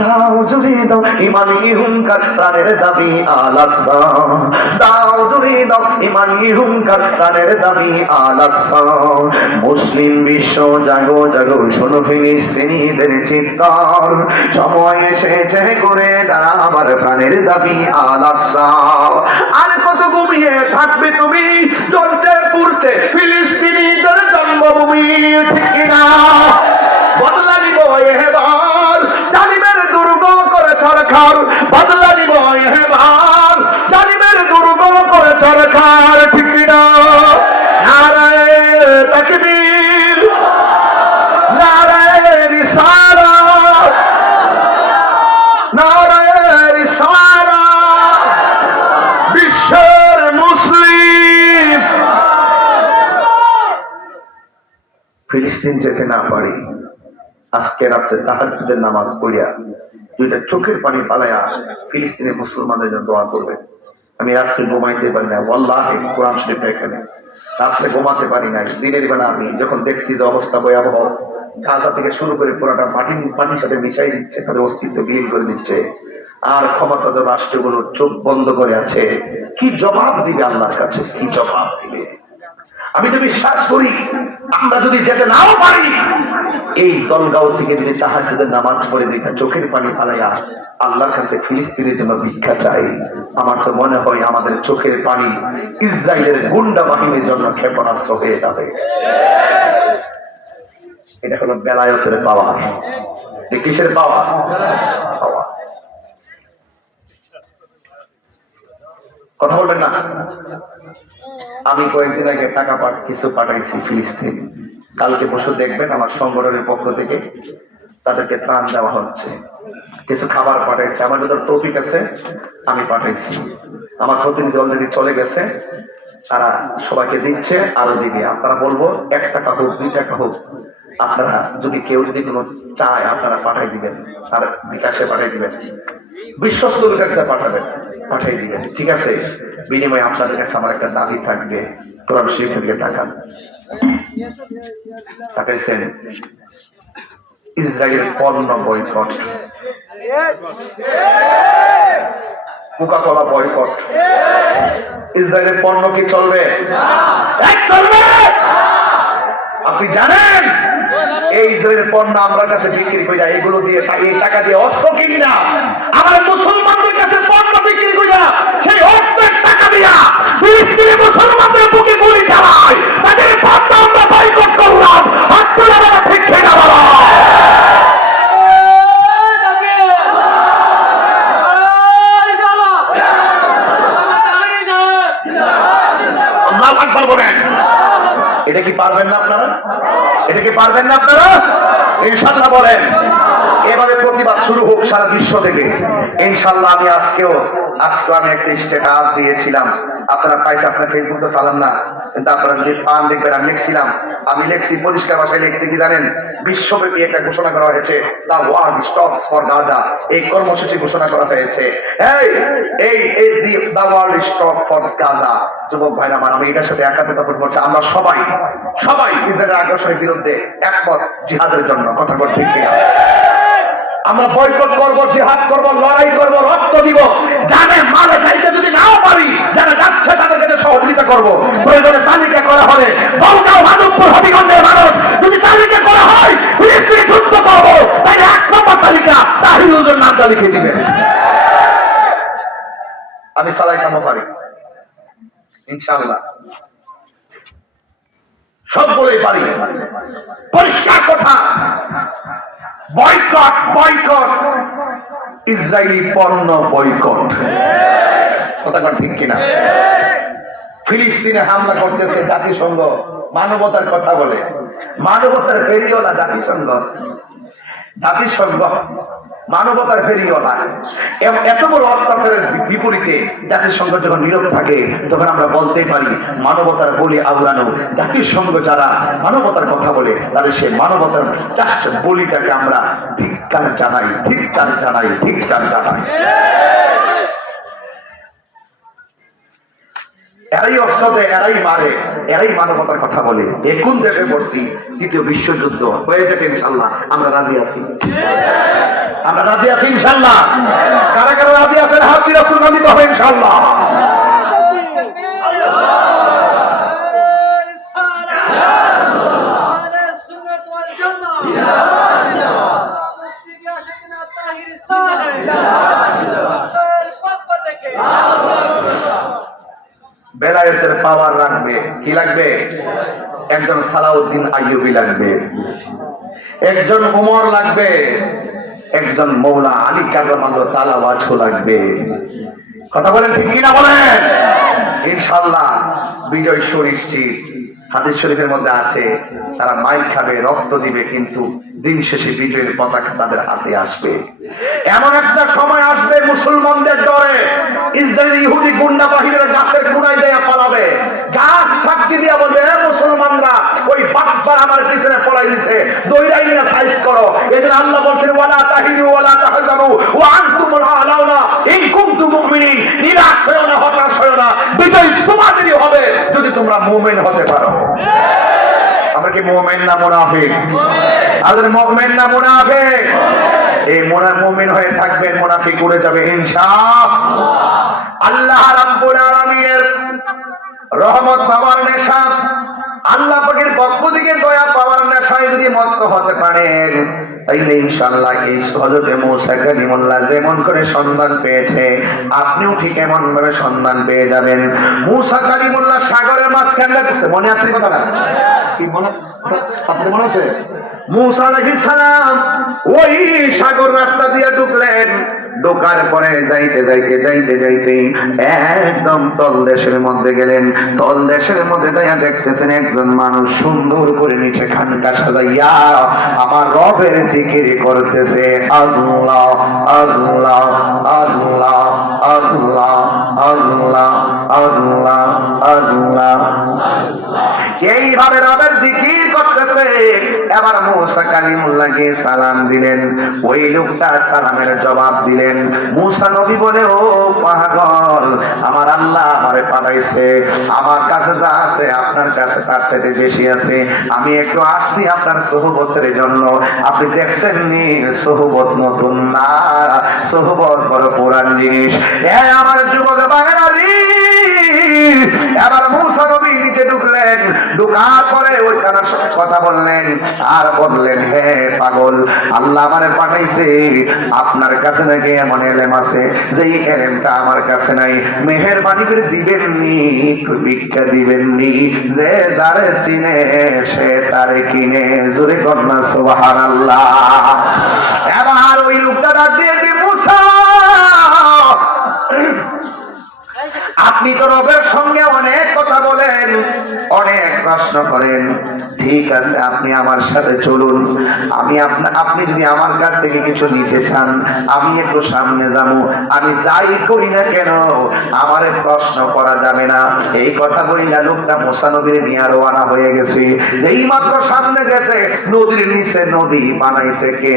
দাও জুড়ে দাও ইমানি হুঙ্কার প্রাণের দাবি আল আকসা, দাও জুড়ে দাও ইমানি হুঙ্কার প্রাণের দাবি আল আকসা। মুসলিম বিশ্ব জাগো জাগো শোনো ফিলিস্তিনিদের চিৎকার, সময় এসেছে করে দাঁড়া আমার প্রাণের দাবি আল আকসা। আর কত ঘুমিয়ে থাকবে তুমি, জ্বলছে পুড়ছে ফিলিস্তিনিদের জন্মভূমি, ঠিক কিনা? বদলা নিব এবার জালিমের দুর্গ করে সরকার, বদলা নিব এবার জালিমের দুর্গ করে সরকার, ঠিক কিনা? নারায়ে তাকবীর, নারায়ে রিসালাত, নারায়ে রিসালাত। বিশ্বের মুসলিম ফিলিস্তিন যেতে না পারি, আজকে রাত্রে তাহাজ্জুদের নামাজ পড়িয়া দুইটা চোখের পানি ফালাইয়া ফিলিস্তিনের মুসলমানদের জন্য দোয়া করবেন। আমি রাত্রে ঘুমাইতে পারি না, ওয়াল্লাহি কোরআন শরীফটা এখানে, রাত্রে ঘুমাতে পারি না। দিনের বেলা আমি যখন দেখছি যে অবস্থা ভয়াবহ, গাজা থেকে শুরু করে পুরোটা পানির সাথে মিশাই দিচ্ছে, তাদের অস্তিত্ব বিলীন করে দিচ্ছে, আর ক্ষমতাধর রাষ্ট্রগুলো চোখ বন্ধ করে আছে, কি জবাব দিবে আল্লাহর কাছে, কি জবাব দিবে? আমি তো বিশ্বাস করি আমরা যদি যেতে নাও পারি, এই দলগাঁও থেকে যদি তাহাজ্জুদের নামাজ পড়ে দেখা চোখের পানি ফালাইয়া আল্লাহর কাছে ফিলিস্তিনের জন্য ভিক্ষা চাই, আমার তো মনে হয় আমাদের চোখের পানি ইসরায়েলের গুন্ডা বাহিনীর জন্য ক্ষেপণাস্ত্র হয়ে যাবে। এটা হলো বেলায়েতের পাওয়ার। কিসের পাওয়ার? পাওয়ার। কথা বলবেন না? আমি কয়েকদিন আগে টাকা কিছু পাঠাইছি ফিলিস্তিন, কালকে পরশু দেখবেন আমার সংগঠনের পক্ষ থেকে তাদেরকে ত্রাণ দেওয়া হচ্ছে, কিছু খাবার পাঠাইছে, আমার যত টপিক আছে আমি পাঠাইছি, আমার প্রতিনিধি অলরেডি চলে গেছে, তারা সবাইকে দিচ্ছে, আরো দিবে। আপনারা বলবো 1 টাকা হোক 2 টাকা হোক, আপনারা যদি কেউ যদি কোনো চায় আপনারা পাঠাই দিবেন, তার বিকাশে পাঠাই দিবেন, বিশ্বস্ত কাছে পাঠাবেন, পাঠাই দিবেন, ঠিক আছে? বিনিময়ে আপনাদের কাছে আমার একটা দাবি থাকবে, কোরআন শরীফের দিকে তাকান, তাকাইছেন? ইসরায়েলের পণ্য বয়কট, কোকা-কোলা বয়কট, ইসরায়েলের পণ্য কি চলবে? চলবে। আপনি জানেন এই ইসরায়েলের পণ্য আমরা কাছে বিক্রি করে যায়, এগুলো দিয়ে এই টাকা দিয়ে অস্ত্র কিনি না, আমার মুসলমানদের কাছে পণ্য বিক্রি করে না, সেই অস্ত্রের টাকা দিয়া ফিলিস্তিনি মুসলমানদের বুকে গুলি চালায়, তাদের পণ্য আমরা বয়কট করলাম। আপনারা ঠিক না বলো? আল্লাহু আকবার বলেন। এটা কি পারবেন না আপনারা? এটা কি পারবেন না আপনারা? ইনশাআল্লাহ বলেন। এভাবে প্রতিবাদ শুরু হোক সারা বিশ্ব থেকে ইনশাআল্লাহ। আমি আজকে আমি একটা স্ট্যাটাস দিয়েছিলাম, আপনারা পাইছে, আপনার ফেসবুক তো চালান না, কিন্তু আপনারা যদি পান দেখবেন আমি লিখছিলাম, আমি লিখছি পরিষ্কার ভাষায় লিখছি কি জানেন? বিশ্বব্যাপী একটা ঘোষণা করা হয়েছে, the world stops for Gaza, এই কর্মসূচি ঘোষণা করা হয়েছে। The world stop for Gaza. যুবক ভাইরা আমার, আমি এটার সাথে একাত্মতা প্রকাশ করছি, আমরা সবাই ইসরায়েলের আগ্রাসনের বিরুদ্ধে একমত, জিহাদের জন্য। কথা বল ঠিক কিনা? আমরা বয়কট করব, জিহাদ করব, লড়াই করব, রক্ত দিব, জানে মারে যাইতে যদি নাও পারি, যারা যাচ্ছে তাদের কাছে সহযোগিতা করব। প্রয়োজনে তালিকা করা হবে, দলগাঁও মাধবপুর হবিগঞ্জের মানুষ যদি তালিকা করা হয় ফিলিস্তিনি যুদ্ধ করবো, তাই 1 নম্বর তালিকা তাহিরুলের নামটা লিখে দিবেন। আমি চালাইতামও পারি ইনশাআল্লাহ, সব বলেই পারি। পরিষ্কার কথা, বয়কট, বয়কট, ইসরায়েলি পণ্য বয়কট। কথা ঠিক কিনা? ফিলিস্তিনে হামলা করতেছে জাতিসংঘ, মানবতার কথা বলে, মানবতার ফেরিওয়ালা জাতিসংঘ, জাতিসংঘ মানবতার ফেরিওয়ালা। এত বড় অত্যাচারের বিপরীতে জাতিসংঘ যখন নীরব থাকে, তখন আমরা বলতে পারি মানবতার বলি আওড়ানো। জাতিসংঘ যারা মানবতার কথা বলে, তাদের সে মানবতার জাস্ট বলিটাকে আমরা ধিক্কার জানাই, ধিক্কার জানাই, ধিক্কার জানাই। এরাই অস্ত্র দেয়, এরাই মারে, এরাই মানবতার কথা বলে। এখন দেশে পড়ছি তৃতীয় বিশ্বযুদ্ধ হয়ে যাবে ইনশাল্লাহ, আমরা রাজি আছি, আমরা রাজি আছি ইনশাল্লাহ। কারা কারা রাজি আছেন হাত দিয়ে রাসূল দিতে হবে ইনশাল্লাহ। বেলায়েতের পাওয়ার রাখবে, কি লাগবে? একজন সালাউদ্দিন আইয়ুবী লাগবে, একজন ওমর লাগবে, একজন মৌলা আলী কাররামাল্লাহু তাআলা ওয়াজহু লাগবে। কথা বলেন ঠিক কিনা বলেন? ইনশাআল্লাহ বিজয় সুনিশ্চিত। হাদিস শরীফের মধ্যে আছে তারা মাইর খাবে, রক্ত দিবে, কিন্তু দিন শেষে বিজয়ের পতাকা তাদের হাতে আসবে। এমন একটা সময় আসবে মুসলমানদের ডরে ইসরায়েলি ইহুদি গুন্ডা বাহিনীরা গাছের গুড়ায় দেয়া পালাবে, গাছ সাক্ষী দিয়া বলবে মুসলমানরা ওই বাটবার আমার পিছনে পলাই দিছে, দইরাই না সাইজ করো। এজন্য আল্লাহ বলছেন ওয়ালা তাহিনু ওয়ালা তাহজানু ওয়া আনতুমুল আলাউনা ইন কুনতুম মুমিনিন। নিরাশ হয়ো না, হতাশ হয়ো না, বিজয় তোমাদেরই হবে যদি তোমরা মুমিন হতে পারো। আমরা কি মুমিন না মুনাফিক? আল্লাহর মুমিন না মুনাফিক? এই মুমিন হয়ে থাকবেন, মুনাফিক উড়ে যাবে ইনশাআল্লাহ। আল্লাহ রাব্বুল আলামিনের রহমত পাওয়ার নেশা, আল্লাহ পাকের পক্ষ থেকে দয়া পাওয়ার নেশায় যদি মত্ত হতে পারেন, তাইলে ইনশাআল্লাহ এই হযরত মূসা কালিমুল্লাহ যেমন করে সন্ধান পেয়েছে আপনিও ঠিক এমন ভাবে সন্ধান পেয়ে যাবেন। মূসা কালিমুল্লাহ সাগরের মাঝখানে, মনে আছে কথাটা? কি মনে আছে? মূসা আলাইহিস সালাম ওই সাগর রাস্তা দিয়ে ঢুকলেন, ঢোকার পরে যাইতে যাইতে যাইতে যাইতে একদম তলদেশের মধ্যে গেলেন। তলদেশের মধ্যে যাইয়া দেখতেছেন একজন মানুষ সুন্দর করে নিচে খানকা সাজাইয়া আমার রবের জিকির করতেছে, আল্লাহ আল্লাহ আল্লাহ আল্লাহ আল্লাহ আল্লাহ আল্লাহ। এইভাবে রবের জিকির করতেছে। এবার মূসা কালিমুল্লাহকে সালাম দিলেন, ওই লোকটা সালামের জবাব দিলেন। মূসা নবী বলে, ও পাগল, আমার আল্লাহ আমারে পাঠাইছে, আমার কাছে যা আছে আপনার কাছে তার চাইতে বেশি আছে। আমি একটু আসছি আপনার সোহবতের জন্য। আপনি দেখছেন নি সোহবত নতুন না, সোহবত বড় পুরান জিনিস। আমার যুবক বাঙালি, এবার মূসা নবী নিচে ঢুকলেন, ঢুকার পরে ওই তার সাথে কথা বললেন আর বললেন, হে পাগল, আল্লাহ আমারে পাঠাইছে, আপনার কাছে নাকি এমন এলেম আছে যেই এলেমটা আমার কাছে নাই। মেহেরবানি করে দিবেননি, ভিক্ষা দিবেননি, যে যারে চিনে সে তারে কিনে। জোরে কন্যা সুবহানাল্লাহ। এবার ওই লোকটা ডাক দিয়ে, মূসা, আপনি তো রবের সঙ্গে অনেক কথা বলেন, অনেক প্রশ্ন করেন, ঠিক আছে আপনি আমার সাথে চলুন। আপনি যদি আমার কাছ থেকে কিছু নিতে চান আমি একটু সামনে যাবো, আমি যাই করি না কেন আমারে প্রশ্ন করা যাবে না। এই কথা বইলা লোকটা মূসা নবীর নিয়ে রওনা হয়ে গেছে। যেই মাত্র সামনে গেছে, নদীর নিচে নদী বানাইছে কে?